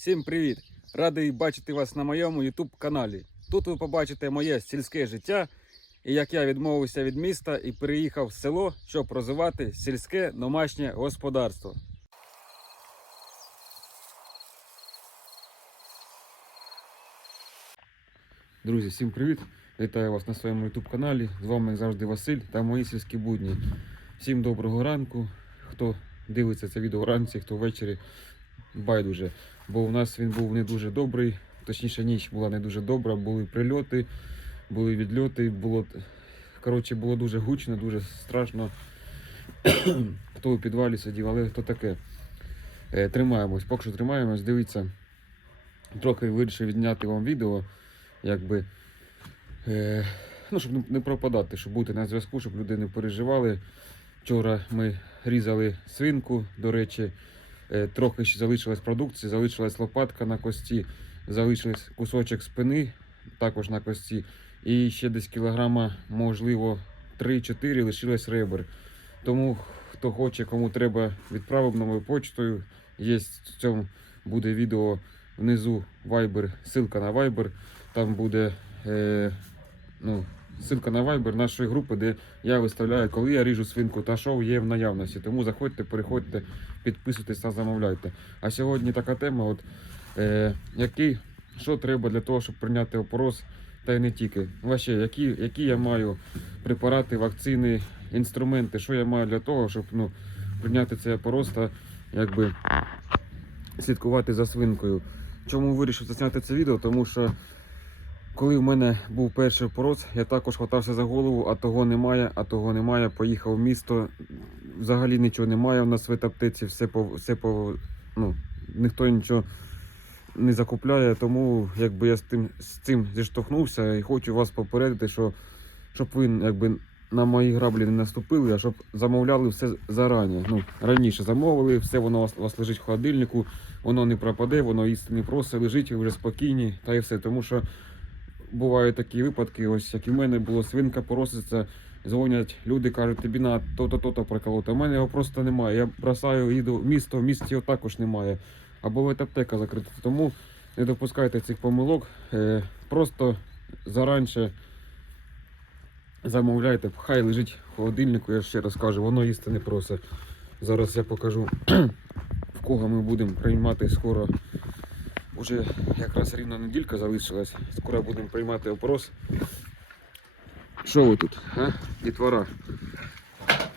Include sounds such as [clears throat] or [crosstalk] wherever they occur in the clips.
Всім привіт! Радий бачити вас на моєму YouTube каналі. Тут ви побачите моє сільське життя і як я відмовився від міста і переїхав в село, щоб розвивати сільське домашнє господарство. Друзі, всім привіт! Вітаю вас на своєму YouTube каналі. З вами як завжди Василь та мої сільські будні. Всім доброго ранку. Хто дивиться це відео вранці, хто ввечері байдуже. Бо у нас він був не дуже добрий, точніше ніч була не дуже добра, були прильоти, були відльоти, було коротше, було дуже гучно, дуже страшно. [clears throat] Хто у підвалі сидів, але то таке. Е, Тримаємось, поки що тримаємось, дивіться. Трохи вирішив відняти вам відео, якби. Е, ну, щоб не- пропадати, щоб бути на зв'язку, щоб люди не переживали. Вчора ми різали свинку, до речі, трохи ще залишилось продукції, залишилась лопатка на кості, залишилось кусочок спини також на кості. І ще десь кілограма, можливо, 3-4 лишилось ребер. Тому хто хоче, кому треба, відправив новою почтою. Є в цьому буде відео внизу Viber, ссылка на Viber. Там буде е, ну, ссылка на Viber нашої групи, де я виставляю, коли я ріжу свинку та шоу є в наявності. Тому заходьте, переходьте, підписуйтесь та замовляйте. А сьогодні така тема: от, е, який, що треба для того, щоб прийняти опороз, та й не тільки. Ваще, які, які я маю препарати, вакцини, інструменти, що я маю для того, щоб ну, прийняти цей опороз та якби слідкувати за свинкою. Чому вирішив засняти це відео? Тому що коли в мене був перший опороз, я також хватався за голову, а того немає, а того немає. Поїхав в місто. Взагалі нічого немає в нас в аптеці, все по все по ну, ніхто нічого не закупляє. Тому якби я з тим з цим зіштовхнувся і хочу вас попередити, що щоб ви якби на мої граблі не наступили, а щоб замовляли все зарані. Ну, раніше замовили, все воно у вас, у вас лежить в холодильнику, воно не пропаде, воно їсти не просить, лежить, ви вже спокійні, та і все. Тому що бувають такі випадки, ось як і в мене було, свинка пороситься, дзвонять люди, кажуть, тобі на то-то, то-то проколоти. У мене його просто немає. Я бросаю, їду в місто, в місті його також немає. Або ветаптека закрита. Тому не допускайте цих помилок. Е, просто заранше замовляйте, хай лежить в холодильнику, я ще раз кажу, воно їсти не просить. Зараз я покажу, [clears throat] в кого ми будемо приймати скоро. Уже якраз рівно неділька залишилась. Скоро будемо приймати опрос. Що ви тут? А? Дітвора.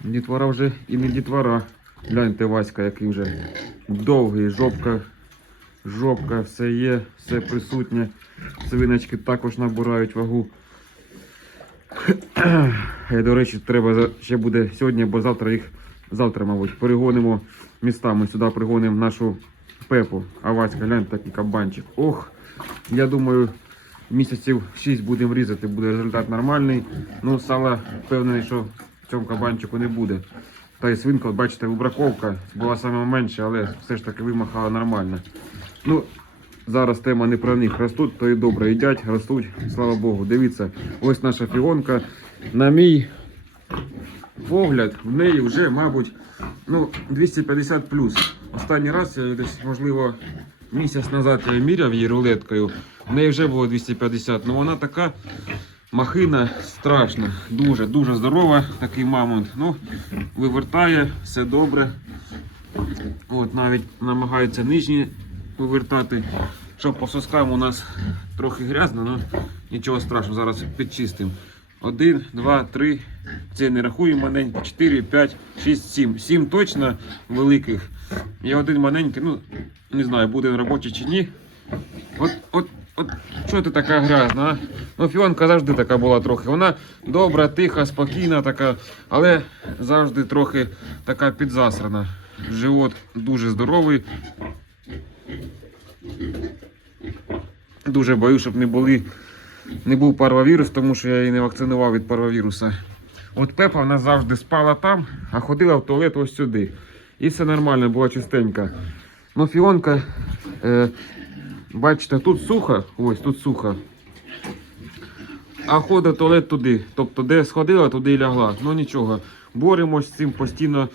Дітвора вже і не дітвора. Гляньте, Васька, який вже довгий, жопка, жопка, все є, все присутнє. Свиночки також набирають вагу. Е, До речі, треба ще буде сьогодні, бо завтра їх, завтра, мабуть, перегонимо містами. Сюди пригонимо нашу пепу. А Васька, гляньте, такий кабанчик. Ох, я думаю, місяців 6 будемо різати, буде результат нормальний. Ну, сала впевнений, що в цьому кабанчику не буде. Та й свинка, от бачите, вибраковка була саме менше, але все ж таки вимахала нормально. Ну, зараз тема не про них. Ростуть, то і добре їдять, ростуть, слава Богу. Дивіться, ось наша фігонка. На мій погляд, в неї вже, мабуть, ну, 250 плюс. Останній раз я десь, можливо, місяць назад я міряв її рулеткою. В неї вже було 250, але вона така махина страшна, дуже, дуже здорова, такий мамонт. Ну, вивертає, все добре. От навіть намагаються нижні вивертати. Що по соскам у нас трохи грязно, але нічого страшного, зараз підчистимо. Один, два, три. Це не рахуємо маленько. 4, 5, 6, 7. 7 точно великих. І один маленький, ну не знаю, буде він робочий чи ні. От, от, от, що ти така грязна? а? Ну, Фіонка завжди така була трохи. Вона добра, тиха, спокійна така, але завжди трохи така підзасрана. Живот дуже здоровий. Дуже боюсь, щоб не були не був парвовірус, тому що я її не вакцинував від парвовіруса. От Пепа в нас завжди спала там, а ходила в туалет ось сюди. І все нормально, була чистенька. Ну, фіонка, е, бачите, тут сухо, ось тут сухо. А ходить туалет туди. Тобто, де сходила, туди і лягла. Ну нічого. Боремось з цим постійно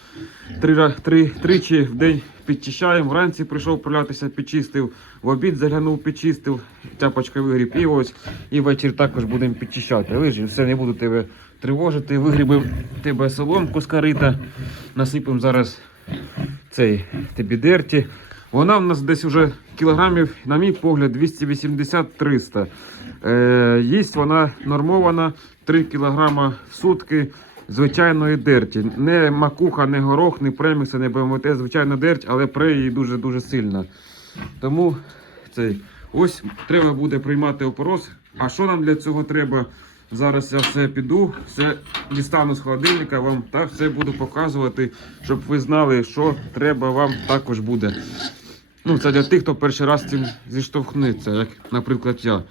три, три, тричі в день підчищаємо. Вранці прийшов прилятися, підчистив, в обід заглянув, підчистив, тяпочка вигріб і ось. І ввечері також будемо підчищати. Лежи, все, не буду тебе тривожити. Вигрібимо тебе соломку з корита, насипемо зараз цей тобі дерті. Вона в нас десь вже кілограмів, на мій погляд, 280-300. Е, їсть вона нормована 3 кілограма в сутки звичайної дерті. Не макуха, не горох, не премікса, не БМТ, звичайна дерть, але пре її дуже-дуже сильно. Тому цей, ось треба буде приймати опороз. А що нам для цього треба? Зараз я все піду, все дістану з холодильника вам та все буду показувати, щоб ви знали, що треба вам також буде. Ну, це для тих, хто перший раз цим зіштовхнеться, як, наприклад, я.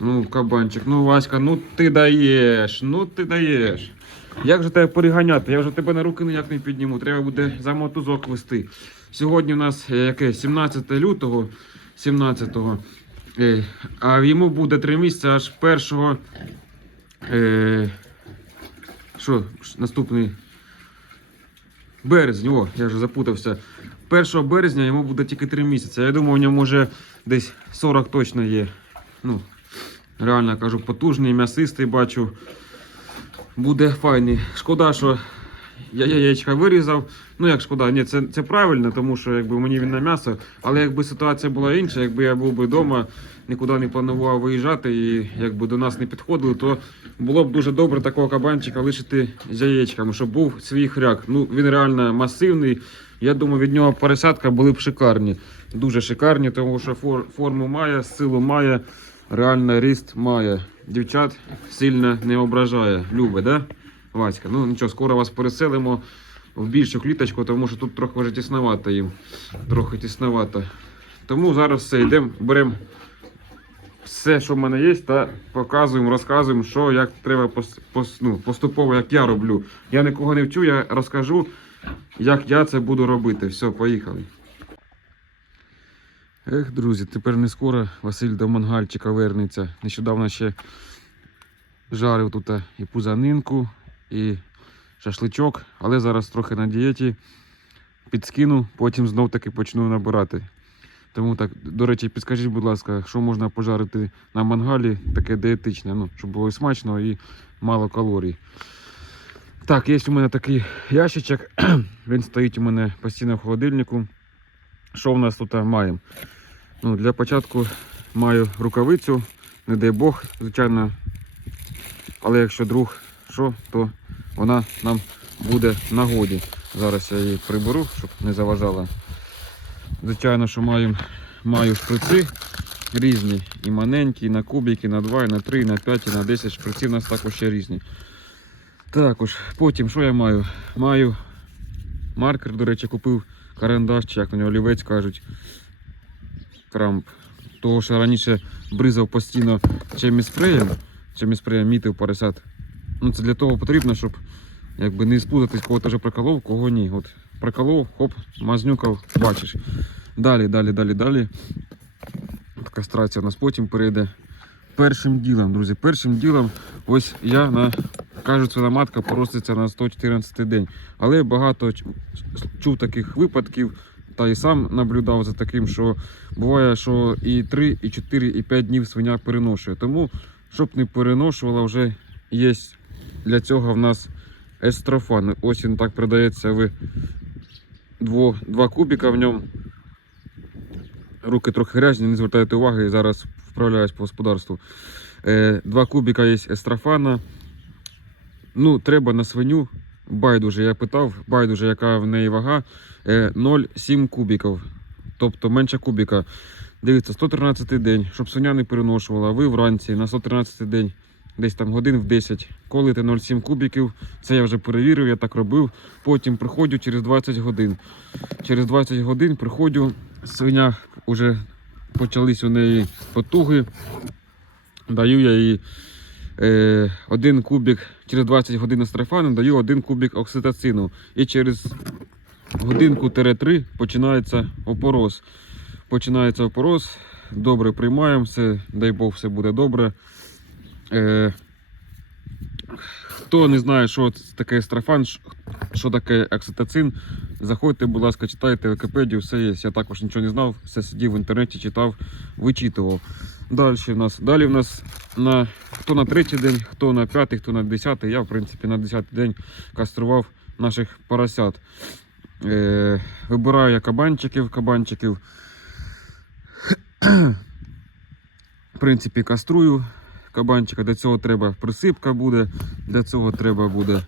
Ну, кабанчик, ну Васька, ну ти даєш, ну ти даєш. Як же тебе переганяти? Я вже тебе на руки ніяк не підніму. Треба буде за мотузок вести. Сьогодні у нас е, яке 17 лютого, 17-го. Е, а йому буде 3 місяці аж першого. Е, що, наступний березень, о, я вже запутався. 1 березня йому буде тільки 3 місяці. Я думаю, у ньому вже десь 40 точно є. Ну, реально кажу, потужний, м'ясистий бачу. Буде файний. Шкода, що я яєчка вирізав. Ну як шкода, ні, це, це правильно, тому що якби мені він на м'ясо. Але якби ситуація була інша, якби я був би вдома, нікуди не планував виїжджати і якби до нас не підходили, то було б дуже добре такого кабанчика лишити з яєчками, щоб був свій хряк. Ну він реально масивний. Я думаю, від нього поросятка були б шикарні. Дуже шикарні, тому що фор- форму має, силу має, реально ріст має. Дівчат сильно не ображає. Любить, да? Васька? Ну нічого, скоро вас переселимо в більшу кліточку, тому що тут трохи вже тісновато їм. Трохи тісновато. Тому зараз все, йдемо, беремо все, що в мене є, та показуємо, розказуємо, що як треба пос, пос- ну, поступово, як я роблю. Я нікого не вчу, я розкажу, як я це буду робити. Все, поїхали. Ех, друзі, тепер не скоро Василь до мангальчика вернеться. Нещодавно ще жарив тут і пузанинку, і шашличок, але зараз трохи на дієті підскину, потім знов таки почну набирати. Тому так, до речі, підскажіть, будь ласка, що можна пожарити на мангалі, таке дієтичне, ну, щоб було і смачно і мало калорій. Так, є у мене такий ящичок, [clears throat] він стоїть у мене постійно в холодильнику. Що в нас тут маємо? Ну, для початку маю рукавицю, не дай Бог, звичайно. Але якщо друг що, то вона нам буде нагоді. Зараз я її приберу, щоб не заважала. Звичайно, що маю, маю шприци різні. І маленькі, і на кубики, і на 2, і на 3, і на 5, і на 10 шприців у нас також ще різні. Також, потім що я маю? Маю маркер, до речі, купив карандаш, чи як на нього олівець кажуть. Крамп. Того, що раніше бризав постійно чимось спреєм, чимось спреєм мітив поросят. Ну, це для того потрібно, щоб якби не сплутатись, кого ти вже проколов, кого ні. От проколов, хоп, мазнюкав, бачиш. Далі, далі, далі, далі. Кастрація у нас потім перейде. Першим ділом, друзі, першим ділом, ось я на кажуть, що матка пороститься на 114 день. Але багато чув таких випадків, та і сам наблюдав за таким, що буває, що і 3, і 4, і 5 днів свиня переношує. Тому, щоб не переношувала, вже є для цього в нас естрофан. Ось він так продається в дво, два кубіка в ньому. Руки трохи грязні, не звертайте уваги, зараз вправляюсь по господарству. Е, два кубіка є естрофана. Ну, треба на свиню. Байдуже, я питав, байдуже, яка в неї вага. Е, 0,7 кубіків. Тобто менше кубіка. Дивіться, 113 день, щоб свиня не переношувала. Ви вранці на 113 день, десь там годин в 10, колите 0,7 кубіків. Це я вже перевірив, я так робив. Потім приходжу через 20 годин. Через 20 годин приходжу, свиня вже почались у неї потуги. Даю я їй е, один кубик через 20 годин астрофану, даю один кубик окситоцину. І через годинку-3 починається опороз. Починається опороз, добре приймаємо все, дай Бог, все буде добре. Е, Хто не знає, що таке естрофан, що таке окситоцин, заходьте, будь ласка, читайте Вікіпедію, все є. Я також нічого не знав, все сидів в інтернеті, читав, вичитував. Далі в нас, далі в нас на, хто на третій день, хто на п'ятий, хто на десятий. Я, в принципі, на десятий день кастрував наших поросят. Е, вибираю я кабанчиків, кабанчиків. В принципі, каструю кабанчика. Для цього треба присипка буде, для цього треба буде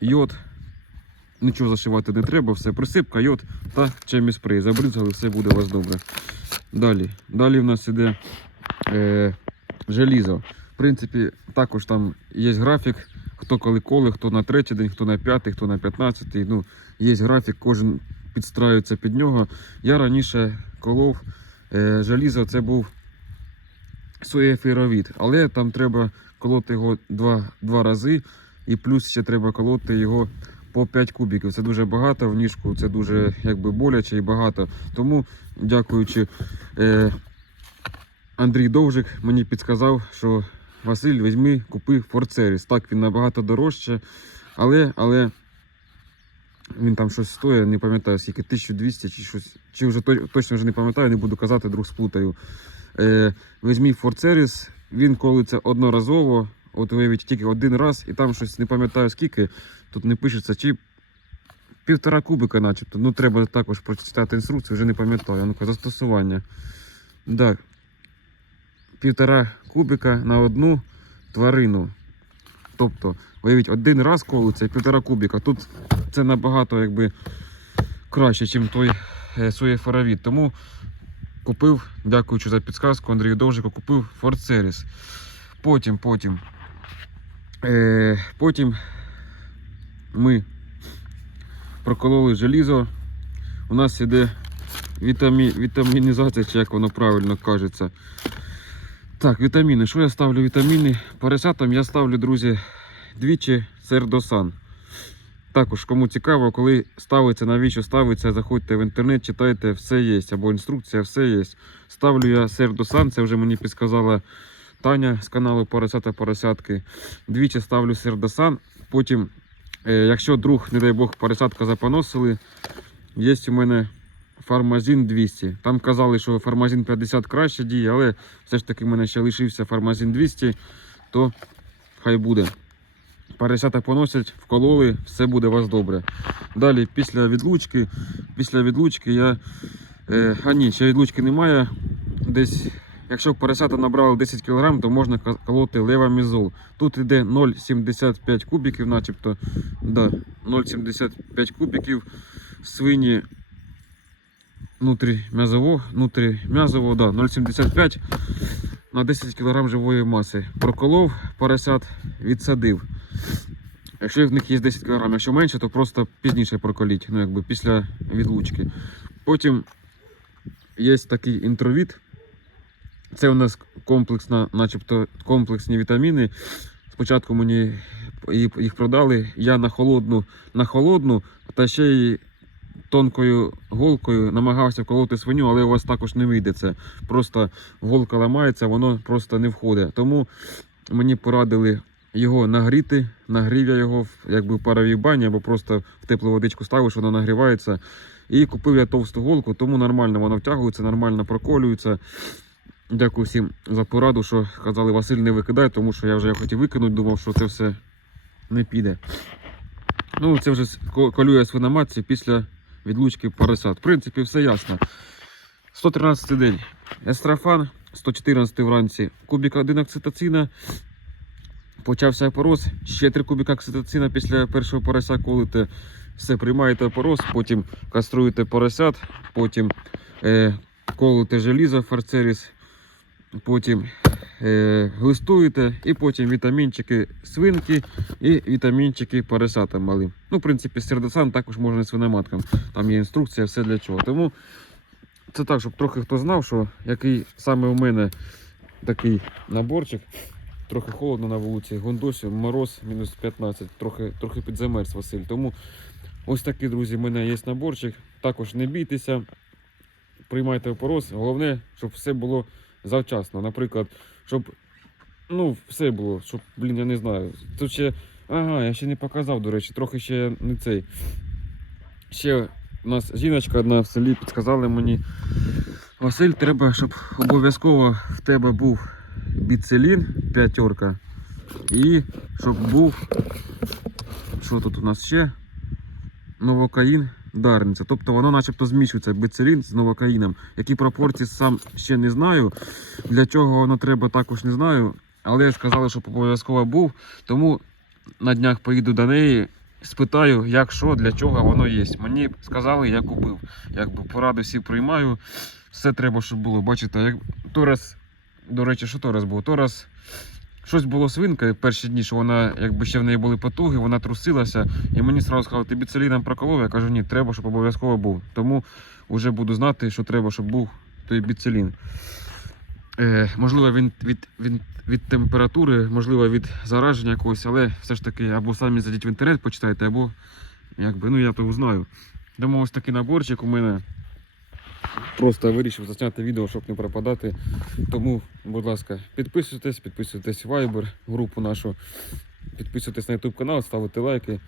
йод. Нічого зашивати не треба, все присипка, йод та чеміспрей. Забризгали, все буде у вас добре. Далі. Далі в нас іде е, желізо. В принципі, також там є графік, хто коли коли, хто на третій день, хто на п'ятий, хто на п'ятнадцятий. Ну, є графік, кожен підстраюється під нього. Я раніше колов е, желізо, це був суєфіровід, але там треба колоти його два, два рази, і плюс ще треба колоти його по 5 кубиків. Це дуже багато в ніжку, це дуже якби боляче і багато. Тому, дякуючи е, Андрій Довжик, мені підказав, що Василь, візьми, купи Форцеріс. Так, він набагато дорожче, але, але він там щось стоїть, не пам'ятаю скільки, 1200 чи щось, чи вже точно вже не пам'ятаю, не буду казати, друг сплутаю. Е, візьміть Форцеріс, він колиться одноразово, от виявіть тільки один раз, і там щось не пам'ятаю скільки, тут не пишеться, чи півтора кубика, начебто. Ну, треба також прочитати інструкцію, вже не пам'ятаю. Ну-ка, застосування. Так. Півтора кубика на одну тварину. Тобто, уявіть, один раз колиться і півтора кубика. Тут це набагато якби краще, ніж той е, суєфоровід. Тому купив, дякуючи за підсказку Андрію Довжику, купив Ford Series. Потім, потім, потім ми прокололи желізо. У нас іде вітамі, вітамінізація, чи як воно правильно кажеться. Так, вітаміни. Що я ставлю вітаміни? Поросятам я ставлю, друзі, двічі сердосан. Також, кому цікаво, коли ставиться, навіщо ставиться, заходьте в інтернет, читайте, все є, або інструкція, все є. Ставлю я сердосан, це вже мені підказала Таня з каналу Поросята Поросятки. Двічі ставлю сердосан. Потім, е, якщо друг, не дай Бог, поросятка запоносили, є у мене фармазін 200. Там казали, що фармазін 50 краще діє, але все ж таки в мене ще лишився фармазін 200, то хай буде. Поросята поносять, вкололи, все буде у вас добре. Далі, після відлучки, після відлучки я. Е, а ні, ще відлучки немає. Десь, якщо поросята набрали 10 кг, то можна колоти левамізол. Тут йде 0,75 кубиків, начебто. Да, 0,75 кубиків. Свині внутрі м'язово, да, 0,75 на 10 кг живої маси. Проколов поросят, відсадив. Якщо в них є 10 кг, якщо менше, то просто пізніше проколіть, ну якби після відлучки. Потім є такий інтровіт. Це у нас комплексна, начебто комплексні вітаміни. Спочатку мені їх продали. Я на холодну, на холодну, та ще й тонкою голкою намагався вколоти свиню, але у вас також не вийде це. Просто голка ламається, воно просто не входить. Тому мені порадили його нагріти. Нагрів я його якби в паровій бані або просто в теплу водичку ставиш, воно нагрівається. І купив я товсту голку, тому нормально воно втягується, нормально проколюється. Дякую всім за пораду, що казали Василь, не викидай, тому що я вже хотів викинути, думав, що це все не піде. Ну, це вже колює свиноматці після відлучки поросят. В принципі, все ясно. 113 день. Естрофан, 114 вранці. Кубік 1 окситоцина. Почався опороз. Ще 3 кубіка окситоцина після першого порося колите. Все, приймаєте опороз, потім каструєте поросят, потім е, колите желізо фарцеріс, потім е, глистуєте і потім вітамінчики свинки і вітамінчики поросятам малим. Ну, в принципі, сердосан також можна і свиноматкам. Там є інструкція, все для чого. Тому це так, щоб трохи хто знав, що який саме у мене такий наборчик. Трохи холодно на вулиці, Гондосі, мороз, мінус 15, трохи, трохи підзамерз Василь. Тому ось такий, друзі, в мене є наборчик. Також не бійтеся, приймайте опороз. Головне, щоб все було завчасно. Наприклад, щоб Ну, все було, щоб, блін, я не знаю. Тут ще. Ага, я ще не показав, до речі, трохи ще не цей. Ще у нас жіночка одна в селі підказала мені. Василь, треба, щоб обов'язково в тебе був біцелін п'ятерка. І щоб був. Що тут у нас ще? Новокаїн дарниця. Тобто воно начебто змішується біцелін з новокаїном. Які пропорції сам ще не знаю. Для чого воно треба, також не знаю. Але сказали, щоб обов'язково був. Тому на днях поїду до неї, спитаю, як що, для чого воно є. Мені сказали, я купив. Якби поради всі приймаю. Все треба, щоб було. Бачите, як то раз, до речі, що то раз було? Щось було свинка перші дні, що вона, якби ще в неї були потуги, вона трусилася. І мені сразу сказали, ти біцеліном проколов? Я кажу, ні, треба, щоб обов'язково був. Тому вже буду знати, що треба, щоб був той біцелін. Е, можливо, він від, від, від температури, можливо, від зараження якогось, але все ж таки, або самі зайдіть в інтернет, почитайте, або якби, ну я то узнаю. Тому ось такий наборчик у мене. Просто вирішив засняти відео, щоб не пропадати. Тому, будь ласка, підписуйтесь, підписуйтесь в Viber, групу нашу, підписуйтесь на YouTube канал, ставите лайки.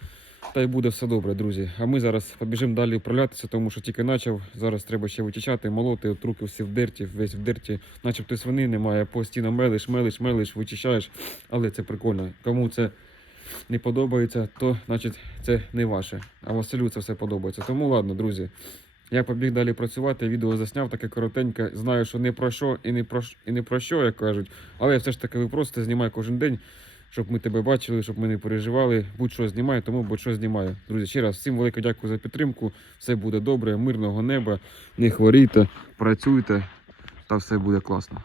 Та й буде все добре, друзі. А ми зараз побіжимо далі управлятися, тому що тільки почав. Зараз треба ще вичищати, молоти, от руки всі в дерті, весь в дерті, начебто свини немає, постійно мелиш, мелиш, мелиш, вичищаєш. Але це прикольно. Кому це не подобається, то значить це не ваше. А Василю це все подобається. Тому ладно, друзі. Я побіг далі працювати, відео засняв таке коротеньке. Знаю, що не про що і не про, ш- і не про що, як кажуть. Але все ж таки ви просто знімай кожен день, щоб ми тебе бачили, щоб ми не переживали. Будь-що знімаю, тому будь-що знімаю. Друзі, ще раз всім велике дякую за підтримку. Все буде добре, мирного неба. Не хворійте, працюйте, та все буде класно.